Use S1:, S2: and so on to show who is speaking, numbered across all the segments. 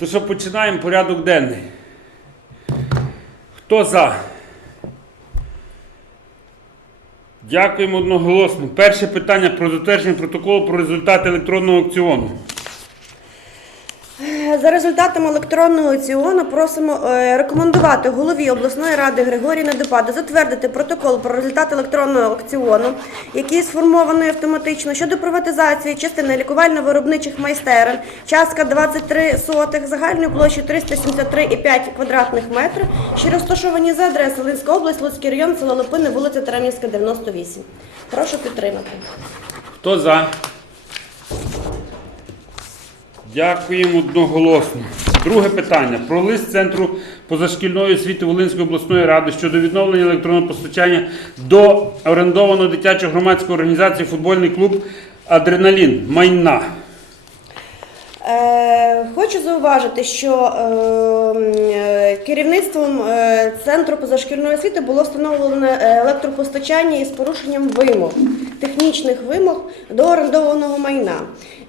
S1: То що починаємо порядок денний. Хто за? Дякуємо одноголосно. Перше питання про затвердження протоколу про результати електронного аукціону.
S2: За результатами електронного аукціону просимо е, рекомендувати голові обласної ради Григорію Недопаду затвердити протокол про результати електронного аукціону, який сформований автоматично щодо приватизації частини лікувально-виробничих майстерень, частка 23 сотих, загальною площею 373,5 квадратних метрів, що розташовані за адресою Линська область, Луцький район, село Липини, вулиця Теремівська, 98. Прошу підтримати.
S1: Хто за? Дякуємо одноголосно. Друге питання. Про лист Центру позашкільної освіти Волинської обласної ради щодо відновлення електронного постачання до орендованої дитячої громадської організації футбольний клуб Адреналін Майна.
S2: Е, Хочу зауважити, що е, керівництвом е, центру позашкільної освіти було встановлено електропостачання із порушенням вимог, технічних вимог до орендованого майна.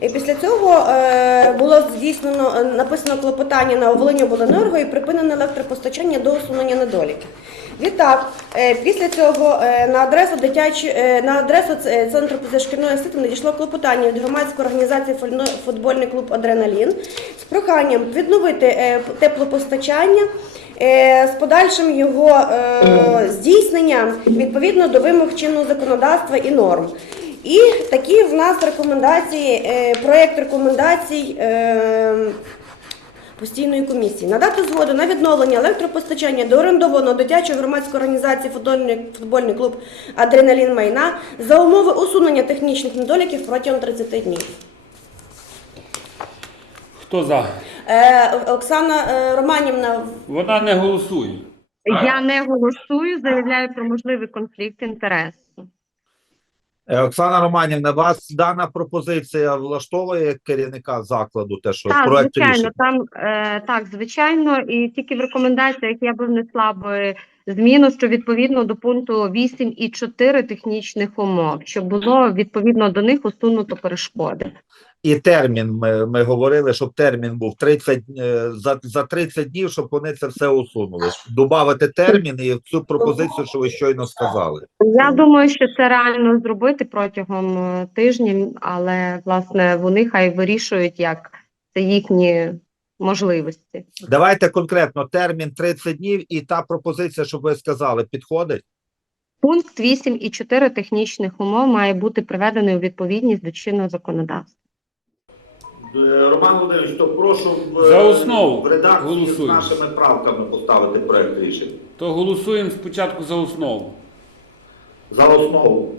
S2: І після цього е, було здійснено е, написано клопотання на Волиньобленерго і припинено електропостачання до усунення недоліків. Відтак, е, після цього на адресу дитячі на адресу центру позашкільної освіти надійшло клопотання від громадської організації футбольний клуб Адреналін з проханням відновити теплопостачання з подальшим його здійсненням відповідно до вимог чинного законодавства і норм. І такі в нас рекомендації, е, проєкт рекомендацій. е, постійної комісії надати згоду на відновлення електропостачання до орендованого дитячої громадської організації футбольний, клуб Адреналін Майна за умови усунення технічних недоліків протягом 30 днів.
S1: Хто за?
S2: Е, Оксана е, Романівна,
S1: Вона не голосує.
S3: Я не голосую, заявляю про можливий конфлікт інтересу.
S4: Е, Оксана Романівна, вас дана пропозиція влаштовує керівника закладу, те, що
S3: Так,
S4: проект
S3: звичайно,
S4: рішення?
S3: там е, так, звичайно, і тільки в рекомендаціях я би внесла би зміну, що відповідно до пункту 8 і 4 технічних умов, щоб було відповідно до них усунуто перешкоди.
S4: І термін, ми, ми говорили, щоб термін був 30, е, за, за 30 днів, щоб вони це все усунули. Добавити термін і цю пропозицію, що ви щойно сказали.
S3: Я думаю, що це реально зробити протягом е, тижня, але власне вони хай вирішують, як це їхні можливості.
S4: Давайте конкретно термін 30 днів і та пропозиція, щоб ви сказали, підходить?
S3: Пункт 8 і 4 технічних умов має бути приведений у відповідність до чинного законодавства.
S4: Е, Роман Володимирович, то прошу в,
S1: За основу
S4: в редакції з
S1: голосуємо.
S4: нашими правками поставити проект рішення.
S1: То голосуємо спочатку за основу.
S4: За основу.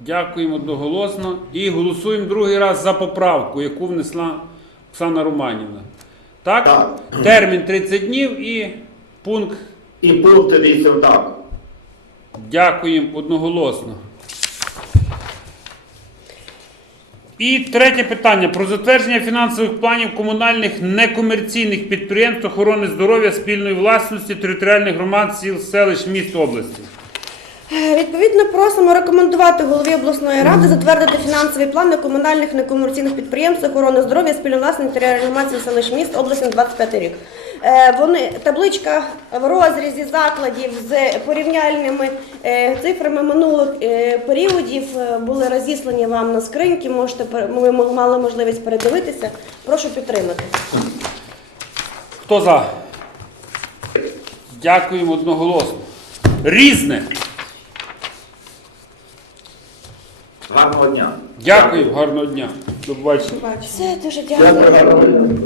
S1: Дякуємо одноголосно. І голосуємо другий раз за поправку, яку внесла Оксана Романівна. Так?
S4: Так.
S1: Термін 30 днів і пункт.
S4: І пункт 8 так.
S1: Дякуємо одноголосно. І третє питання про затвердження фінансових планів комунальних некомерційних підприємств охорони здоров'я спільної власності територіальних громад сіл, селищ, міст області.
S2: Відповідно, просимо рекомендувати голові обласної ради затвердити фінансові плани комунальних некомерційних підприємств охорони здоров'я спільновласних територіальних громад селищ міст області на 25 рік. Е, Вони табличка в розрізі закладів з порівняльними е, цифрами минулих е, періодів були розіслані вам на скриньки. Можете ви мали можливість передивитися. Прошу підтримати.
S1: Хто за? Дякуємо одноголосно. Різне.
S4: Гарного дня.
S1: Дякую, гарного дня. До побачення.
S2: Все, дуже дякую.